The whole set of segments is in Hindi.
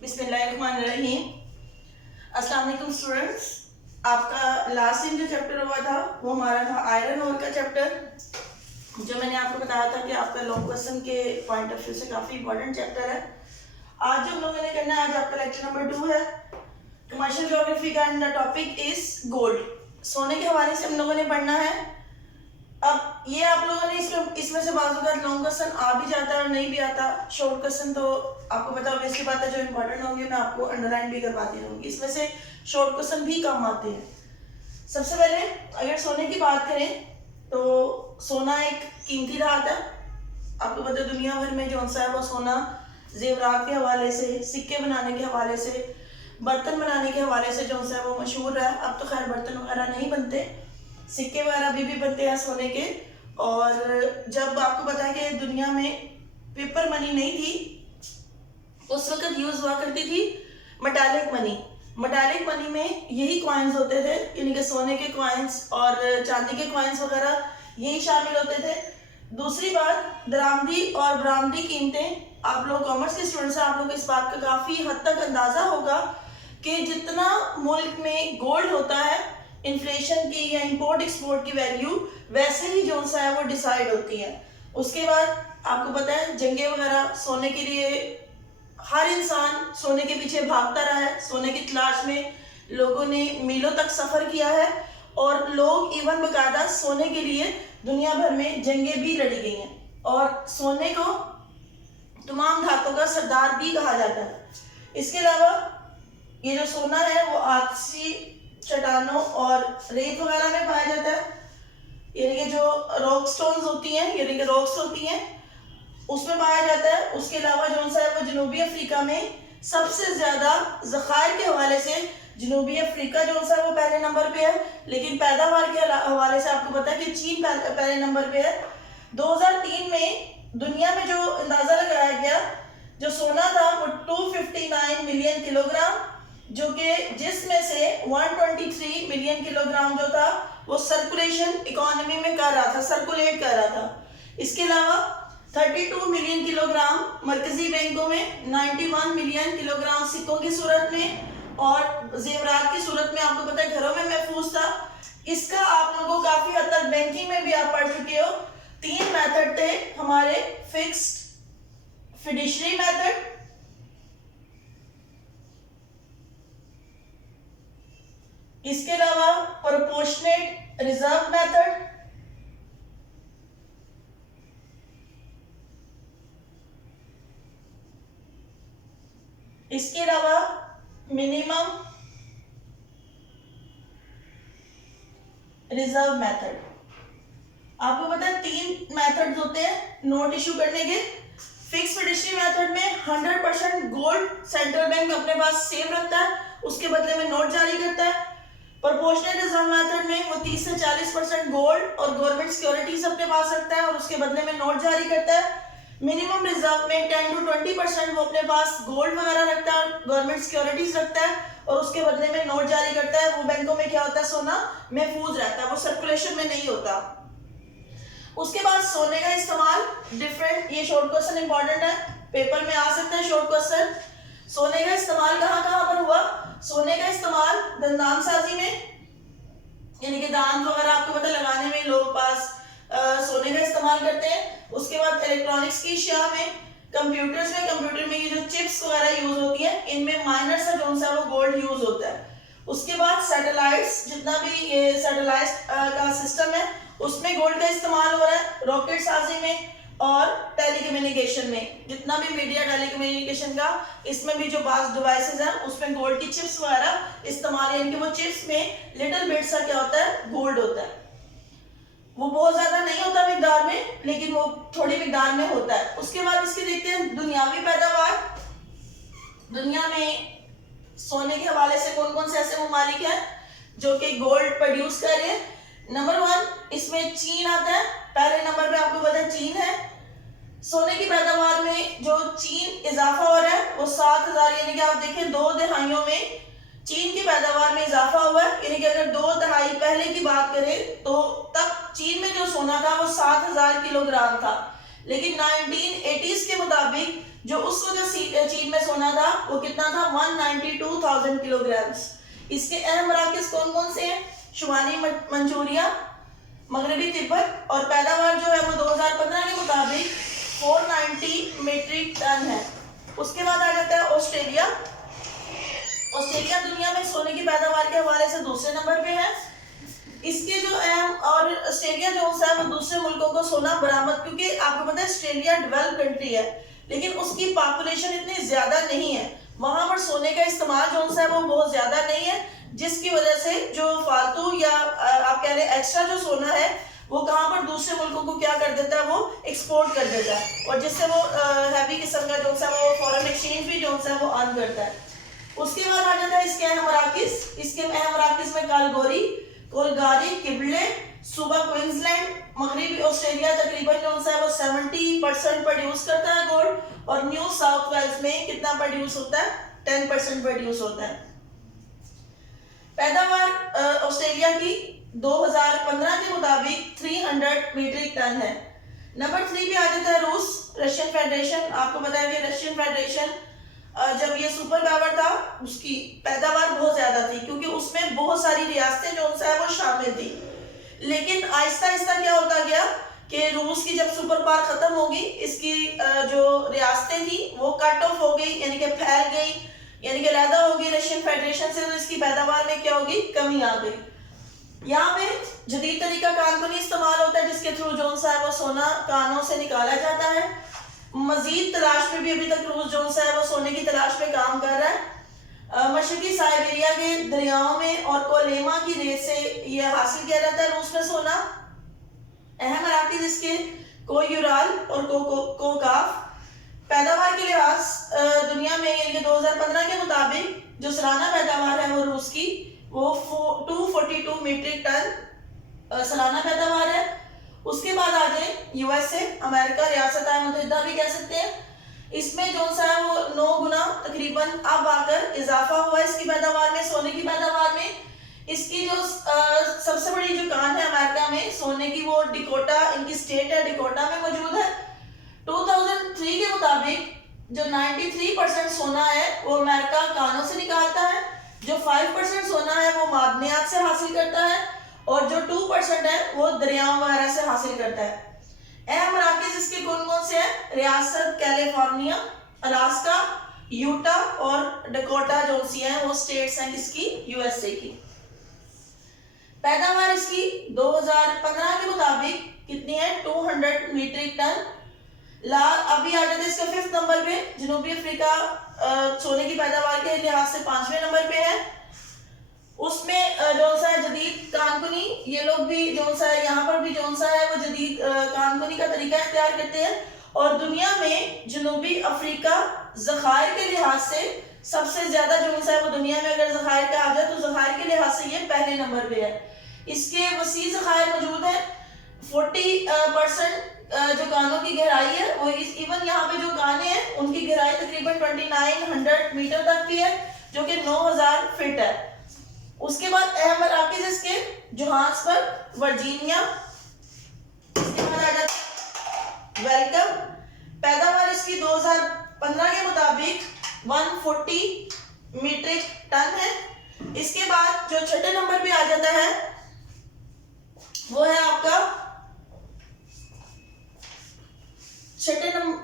बिस्मिल्लाहिर्रहमानिर्रहीम। अस्सलाम वालेकुम स्टूडेंट्स। आपका लास्ट दिन जो चैप्टर हुआ था वो हमारा था आयरन ओर का चैप्टर, जो मैंने आपको बताया था कि आपका लॉन्ग क्वेश्चन के पॉइंट ऑफ व्यू से काफ़ी इंपॉर्टेंट चैप्टर है। आज जो हम लोगों ने करना है, आज आपका लेक्चर नंबर 2 है कमर्शियल ज्योग्राफी का, and the topic is gold. सोने के हवाले से हम लोगों ने पढ़ना है। अब ये आप लोगों ने इसमें से बाजू का लॉन्ग क्वेश्चन आ भी जाता है और नहीं भी आता। शॉर्ट क्वेश्चन तो आपको पता होगा, इसकी बात है जो इंपॉर्टेंट होंगे मैं आपको अंडरलाइन भी करवाती रहूंगी। इसमें से शॉर्ट क्वेश्चन भी कम आते हैं। सबसे पहले अगर सोने की बात करें तो सोना एक कीमती धात है। आपको पता है दुनिया भर में जो सा है वो सोना जेवरात के हवाले से, सिक्के बनाने के हवाले से, बर्तन बनाने के हवाले से जो सा है वो मशहूर है। अब तो खैर बर्तन वगैरह नहीं बनते, सिक्के वगैरह भी बनते हैं सोने के। और जब आपको पता है कि दुनिया में पेपर मनी नहीं थी, उस वक्त यूज हुआ करती थी मेटालिक मनी। मेटालिक मनी में यही कॉइन्स होते थे, यानी कि सोने के कॉइन्स और चांदी के कॉइन्स वगैरह यही शामिल होते थे। दूसरी बात, दरामदी और बरामदी कीमतें, आप लोग कॉमर्स के स्टूडेंट्स हैं, आप लोग इस बात का काफ़ी हद तक अंदाज़ा होगा कि जितना मुल्क में गोल्ड होता है इन्फ्लेशन की या इंपोर्ट एक्सपोर्ट की वैल्यू वैसे ही जो सा है वो डिसाइड होती है। उसके बाद आपको पता है जंगे वगैरह, सोने के लिए हर इंसान सोने के पीछे भागता रहा है। सोने की तलाश में लोगों ने मीलों तक सफ़र किया है और लोग इवन बकायदा सोने के लिए दुनिया भर में जंगे भी लड़ी गई हैं। और सोने को तमाम धातों का सरदार भी कहा जाता है। इसके अलावा ये जो सोना है वो आतशी चट्टानों और रेत वगैरह में पाया जाता है, यानी कि जो रॉक स्टोन्स होती हैं, यानी कि रॉक्स होती हैं, उसमें पाया जाता है। उसके अलावा जो सा है वो जनूबी अफ्रीका में सबसे ज़्यादा ज़खायर के हवाले से जनूबी अफ्रीका जो सा है वो पहले नंबर पे है, लेकिन पैदावार के हवाले से आपको पता है कि चीन पहले नंबर पे है। 2003 में दुनिया में जो अंदाज़ा लगाया गया, जो सोना था वो 259 मिलियन किलोग्राम, जो कि जिसमें से 123 मिलियन किलोग्राम जो था वो सर्कुलेशन इकोनॉमी में कर रहा था, सर्कुलेट कर रहा था। इसके अलावा 32 मिलियन किलोग्राम मरकजी बैंकों में, 91 मिलियन किलोग्राम सिक्कों की सूरत में और जेवरात की सूरत में आपको पता है घरों में महफूज था। इसका आप लोगों को काफी हद तक बैंकिंग में भी आप पढ़ चुके हो। 3 मेथड थे हमारे, फिक्स्ड, फिड्यूशरी मेथड, इसके अलावा प्रोपोर्शनेट रिजर्व मेथड, इसके अलावा मिनिमम रिजर्व मेथड। आपको पता है 3 मेथड्स होते हैं नोट इशू करने के। फिक्स फिड्यूशरी मेथड में 100% गोल्ड सेंट्रल बैंक अपने पास सेव रखता है, उसके बदले में नोट जारी करता है। प्रोपोर्शनल रिजर्व मेथड में वो 30 से 40% गोल्ड और गवर्नमेंट सिक्योरिटीज अपने पास रखता है और उसके बदले में नोट जारी करता है। मिनिमम रिजर्व में 10 to 20% वो अपने पास गोल्ड वगैरह रखता है, गवर्नमेंट सिक्योरिटीज रखता है और उसके बदले में नोट जारी करता है। वो बैंकों में क्या होता है, सोना महफूज रहता है, वो सर्कुलेशन में नहीं होता। उसके बाद सोने का इस्तेमाल डिफरेंट, ये शॉर्ट क्वेश्चन इंपॉर्टेंट है, पेपर में आ सकता है शॉर्ट क्वेश्चन। सोने का इस्तेमाल कहाँ कहाँ पर हुआ? सोने का इस्तेमाल दंदान साजी में, यानी कि दांत वगैरह आपको पता लगाने में लोग पास सोने का इस्तेमाल करते हैं। उसके बाद इलेक्ट्रॉनिक्स की अशिया में, कंप्यूटर्स में, कंप्यूटर में ये जो चिप्स वगैरह यूज होती है इनमें माइनर सा जो सा वो गोल्ड यूज होता है। उसके बाद सैटेलाइट्स, जितना भी ये सैटेलाइट का सिस्टम है उसमें गोल्ड का इस्तेमाल हो रहा है। रॉकेट साजी में और टेलीकम्युनिकेशन में, जितना भी मीडिया टेलीकम्युनिकेशन का, इसमें भी जो बास डिवाइसेस हैं उसमें गोल्ड की चिप्स वगैरह इस्तेमाल, यानी कि वो चिप्स में लिटिल बिट सा क्या होता है, गोल्ड होता है। वो बहुत ज्यादा नहीं होता मिकदार में, लेकिन वो थोड़ी मिकदार में होता है। उसके बाद इसकी देखते हैं दुनियावी पैदावार। दुनिया में सोने के हवाले से कौन कौन से ऐसे ममालिक हैं जो कि गोल्ड प्रोड्यूस कर रहे हैं? नंबर 1 इसमें चीन आता है, पहले नंबर पे आपको पता है चीन है। सोने की पैदावार में जो चीन इजाफा हो रहा है वो 7000, यानी कि आप देखें 2 दहाइयों में चीन की पैदावार में इजाफा हुआ है। यानी कि अगर 2 दहाई पहले की बात करें तो तब चीन में जो सोना था वो 7000 किलोग्राम था, लेकिन 1980s के मुताबिक जो उस वक्त चीन तहजीब में सोना था वो कितना था 192,000 किलोग्राम। इसके अहम मराकज कौन कौन से हैं? शुमाली मंचूरिया, मगरबी तिब्बत, और पैदावार जो है वो 2015 के मुताबिक 490 मीट्रिक टन है। उसके बाद आ जाता है ऑस्ट्रेलिया। ऑस्ट्रेलिया दुनिया में सोने की पैदावार के हवाले से दूसरे नंबर पे है। इसके जो अहम और ऑस्ट्रेलिया जो है वो दूसरे मुल्कों को सोना बरामद, क्योंकि आपको पता है ऑस्ट्रेलिया डेवलप कंट्री है लेकिन उसकी पॉपुलेशन इतनी ज्यादा नहीं है, वहां पर सोने का इस्तेमाल जो है वो बहुत ज्यादा नहीं है, जिसकी वजह से जो फालतू या आप कह रहे हैं एक्स्ट्रा जो सोना है वो कहाँ पर दूसरे मुल्कों को क्या कर देता है, वो एक्सपोर्ट कर देता है, और जिससे वो हैवी किस्म का जो है वो फॉरेन एक्सचेंज भी जो है वो अर्न करता है। उसके बाद आ जाता है इसके अहम मराकिज। इसके अहम मराकिज में कालगोरी, कोलगारी, किबले, सूबा क्वींसलैंड, मगरबी ऑस्ट्रेलिया तकरीबन जो है वो 70% प्रोड्यूस करता है गोल्ड, और न्यू साउथ वेल्स में कितना प्रोड्यूस होता है, 10% प्रोड्यूस होता है। पैदावार ऑस्ट्रेलिया की 2015 के मुताबिक 300 मीट्रिक टन है। नंबर 3 पे आ जाता है रूस, रशियन फेडरेशन। आपको पता है कि रशियन फेडरेशन जब ये सुपर पावर था उसकी पैदावार बहुत ज्यादा थी, क्योंकि उसमें बहुत सारी रियासतें जो है वो शामिल थी। लेकिन आहिस्ता आहिस्ता क्या होता गया कि रूस की जब सुपर पावर खत्म होगी, इसकी जो रियासतें थी वो कट ऑफ हो गई, यानी कि फैल गई, यानी कि अलहदा होगी रशियन फेडरेशन से, तो इसकी पैदावार में क्या होगी, कमी आ गई। यहाँ पे जदीद तरीका कानूनी इस्तेमाल होता है जिसके थ्रू जो है वो सोना कानों से निकाला जाता है। मजीद तलाश में भी अभी तक रूस जो है वो सोने की तलाश में काम कर रहा है। मशरकी साइबेरिया के दरियाओं में और कोलेमा की रेत से ये हासिल किया जाता है रूस में सोना। अहम मराकज इसके कोयूराल और कोकाफ। पैदावार के लिहाज दुनिया में यानी कि 2015 के मुताबिक जो सालाना पैदावार है वो रूस की वो 242 मीट्रिक टन सालाना पैदावार है। उसके बाद आ जाए यूएसए, अमेरिका, रियासत मुत्तहिदा भी कह सकते हैं। इसमें जो सा है वो 9 गुना तकरीबन अब आकर इजाफा हुआ इसकी पैदावार में, सोने की पैदावार में। इसकी जो सबसे बड़ी जो कान है अमेरिका में सोने की, वो डिकोटा, इनकी स्टेट है डिकोटा में मौजूद है। 2003 के मुताबिक जो 93% सोना है वो अमेरिका कानों से निकालता है, जो 5% सोना है वो मादनियात से हासिल करता है, और जो 2% है वो दरियाओं वगैरह से हासिल करता है। अहम मराकज इसके कौन कौन से हैं? रियासत कैलिफोर्निया, अलास्का, यूटा और डकोटा जो सी हैं वो स्टेट्स हैं किसकी, यूएसए की। पैदावार इसकी 2015 के मुताबिक कितनी है, 200 मीट्रिक टन। अभी आ जाते हैं इसका 5th नंबर पे, जनूबी अफ्रीका सोने की पैदावार के लिहाज से 5वें नंबर पे है। उसमें जो सा है जदीद कानूनी, ये लोग भी जो सा है यहाँ पर भी जो सा है वो जदीद कानूनी का तरीका इख्तियार करते हैं, और दुनिया में जनूबी अफ्रीका ज़खायर के लिहाज से सबसे ज्यादा जो सा है वो दुनिया में अगर ज़खायर का आ जाए तो ज़खायर के लिहाज से ये पहले नंबर पे है। इसके वसी ज़खायर मौजूद है। 40% जो कानों की गहराई है वो इवन यहाँ पे जो काने हैं उनकी गहराई तकरीबन 2900 मीटर तक भी है, जो कि 9000 फीट है। उसके बाद अहम मराकज इसके जोहान्सबर्ग, वर्जीनिया। इसके बाद आ जाता वेलकम। पैदावार इसकी 2015 के मुताबिक 140 मीट्रिक टन है। इसके बाद जो छठे नंबर पे आ जाता है वो है आपका छठे नंबर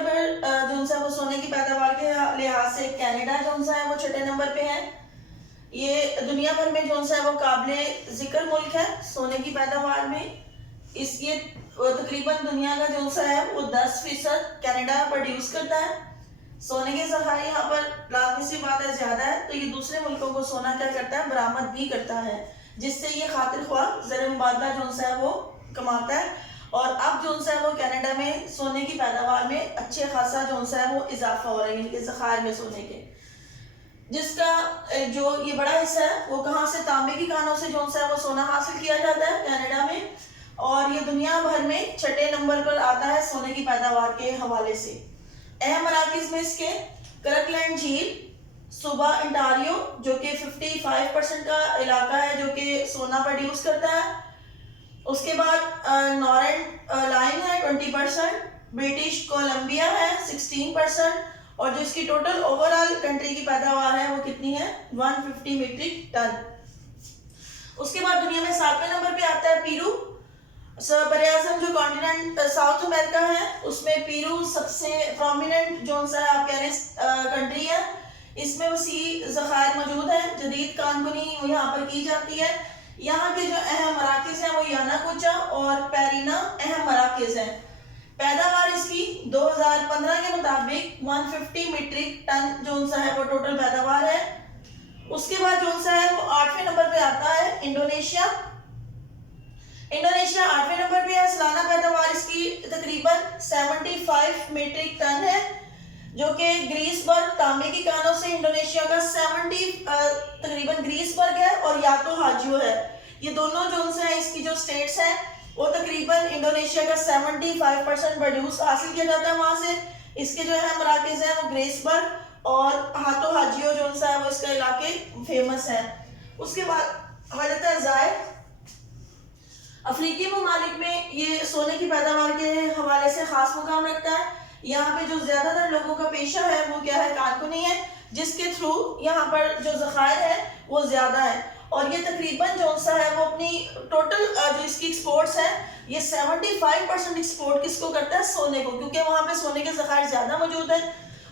पर जो सा वो सोने की पैदावार के लिहाज से कनाडा जो है वो छठे नंबर पे है। ये दुनिया भर में जो सा है वो काबिले जिक्र मुल्क है सोने की पैदावार में। ये तकरीबन दुनिया का जो सा है वो 10% कनाडा प्रोड्यूस करता है। सोने के ज़खायर यहाँ पर लाजमी सी बात है ज्यादा है, तो ये दूसरे मुल्कों को सोना क्या करता है, बरामद भी करता है, जिससे ये खातिर ख्वाह ज़र मुबादला जो सा है वो कमाता है। और अब जो सा है वो कनाडा में सोने की पैदावार में अच्छे खासा जो सा है वो इजाफा हो रहा है इनके ज़खायर में सोने के, जिसका जो ये बड़ा हिस्सा है वो कहाँ से, तांबे की कानों से जो सा है वो सोना हासिल किया जाता है कनाडा में, और ये दुनिया भर में छठे नंबर पर आता है सोने की पैदावार के हवाले से। अहम मराकज़ में इसके कर्कलैंड झील, सूबा इंटारियो जो कि 55% का इलाका है जो कि सोना प्रोड्यूस करता है, उसके बाद नॉर्दर्न लाइन है 20%, ब्रिटिश कोलंबिया है 16%, और जो इसकी टोटल ओवरऑल कंट्री की पैदावार है वो कितनी है 150 मीट्रिक टन। उसके बाद दुनिया में 7वें नंबर पे आता है पेरू। बरआज़म जो कॉन्टिनेंट साउथ अमेरिका है उसमें पेरू सबसे प्रोमिनेंट जो सा आप कह रहे कंट्री है। इसमें वसी ज़खायर मौजूद है, जदीद कानूनी यहाँ पर की जाती है। यहाँ के जो अहम मराकज़ हैं वो यानाकोचा और पेरीना अहम मराकज़ हैं। पैदावार इसकी 2015 के मुताबिक 150 मीट्रिक टन जो सा है वो टोटल पैदावार है। उसके बाद जो सा है वो 8वें नंबर पे आता है इंडोनेशिया। इंडोनेशिया 8वें नंबर पे है। सालाना पैदावार इसकी तकरीबन 75 मीट्रिक टन है, जो कि ग्रीसबर्ग तांबे की कानों से इंडोनेशिया का 70 तकरीबन ग्रीसबर्ग है और यातो हाजियो है। ये दोनों जो है इसकी जो स्टेट्स हैं वो तकरीबन इंडोनेशिया का 75% प्रोड्यूस हासिल किया जाता है वहां से। इसके जो है मराकज़ हैं वो ग्रीसबर्ग और हातो हाजियो जो है वो इसका इलाके फेमस है। उसके बाद हवालत ज़ायर अफ्रीकी ममालिक में ये सोने की पैदावार के हवाले से खास मुकाम रखता है। यहाँ पे जो ज्यादातर लोगों का पेशा है वो क्या है कारकुनी है, जिसके थ्रू यहाँ पर जो ज़खायर है वो ज्यादा है। और ये तकरीबन जो सा है वो अपनी टोटल जो इसकी एक्सपोर्ट्स है ये 75% एक्सपोर्ट किसको करता है सोने को, क्योंकि वहाँ पे सोने के ज़खायर ज्यादा मौजूद है।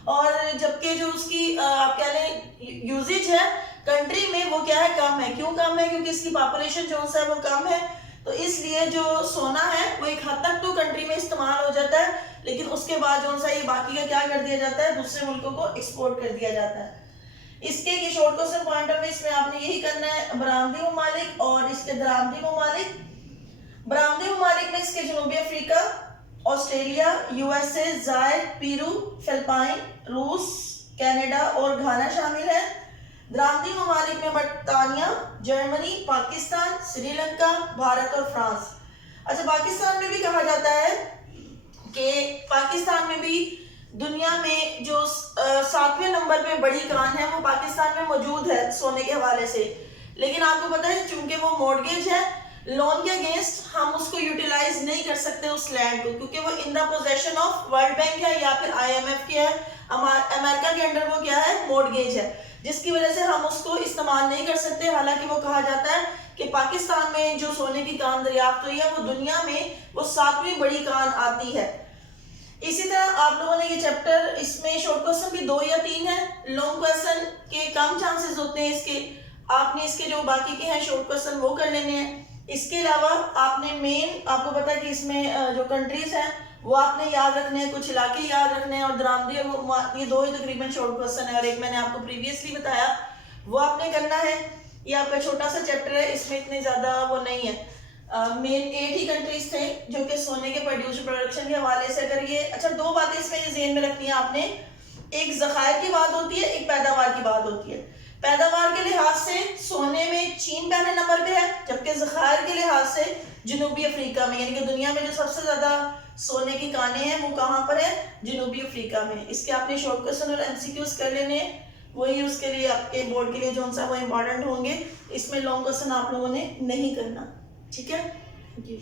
और जबकि जो उसकी आप कह लें यूजेज है कंट्री में वो क्या है कम है। क्यों कम है? क्योंकि इसकी पॉपुलेशन जो सा है वो कम है, तो इसलिए जो सोना है वो एक हद तक तो कंट्री में इस्तेमाल हो जाता है, लेकिन उसके बाद जो सा ये बाकी का क्या कर दिया जाता है दूसरे मुल्कों को एक्सपोर्ट कर दिया जाता है। इसके ये शॉर्ट क्वेश्चन पॉइंट ऑफ इसमें आपने यही करना है बरामदी ममालिक और इसके दरामदी ममालिक। बरामदी ममालिक में इसके जनूबी Africa, Australia, USA, Zaire, Peru, Philippine, रूस, कनाडा और घाना शामिल है। दरामदी ममालिक में बरतानिया, जर्मनी, पाकिस्तान, श्रीलंका, भारत और फ्रांस। अच्छा, पाकिस्तान में भी कहा जाता है कि पाकिस्तान में भी दुनिया में जो 7वें नंबर पे बड़ी कान है वो पाकिस्तान में मौजूद है सोने के हवाले से। लेकिन आपको पता है चूंकि वो मॉर्गेज है, लोन के अगेंस्ट हम उसको यूटिलाइज नहीं कर सकते उस लैंड को, क्योंकि वो in the possession of world bank है या फिर IMF के है, अमेरिका के अंडर वो क्या है मॉर्गेज है, जिसकी वजह से हम उसको इस्तेमाल नहीं कर सकते। हालांकि वो कहा जाता है कि पाकिस्तान में जो सोने की कान दरियाफ्त हुई है वो दुनिया में वो 7वीं बड़ी कान आती है। इसी तरह आप लोगों ने ये चैप्टर, इसमें शॉर्ट क्वेश्चन भी 2 या 3 है, लॉन्ग क्वेश्चन के कम चांसेस होते हैं इसके। आपने इसके जो बाकी के हैं शॉर्ट क्वेश्चन वो कर लेने हैं। इसके अलावा आपने मेन, आपको पता है कि इसमें जो कंट्रीज हैं वो आपने याद रखने हैं, कुछ इलाके याद रखने हैं, और दरामदी ये 2 ही तकरीबन शॉर्ट क्वेश्चन है और एक मैंने आपको प्रीवियसली बताया वो आपने करना है। ये आपका छोटा सा चैप्टर है, इसमें इतने ज्यादा वो नहीं है। मेन 8 ही कंट्रीज थे जो कि सोने के प्रोडक्शन के हवाले से। अगर ये अच्छा 2 बातें इसमें ये ज़हन में रखनी है आपने, एक ज़खायर की बात होती है, एक पैदावार की बात होती है। पैदावार के लिहाज से सोने में चीन पहले नंबर पे है, जबकि ज़खायर के लिहाज से जनूबी अफ्रीका में, यानी कि दुनिया में जो सबसे ज्यादा सोने की कानें हैं वो कहाँ पर है जनूबी अफ्रीका में। इसके आपने शॉर्ट क्वेश्चन और MCQs कर लेने हैं, वही उसके लिए आपके बोर्ड के लिए जो सा वो इम्पोर्टेंट होंगे। इसमें लॉन्ग क्वेश्चन आप लोगों ने नहीं करना, ठीक है। Thank you.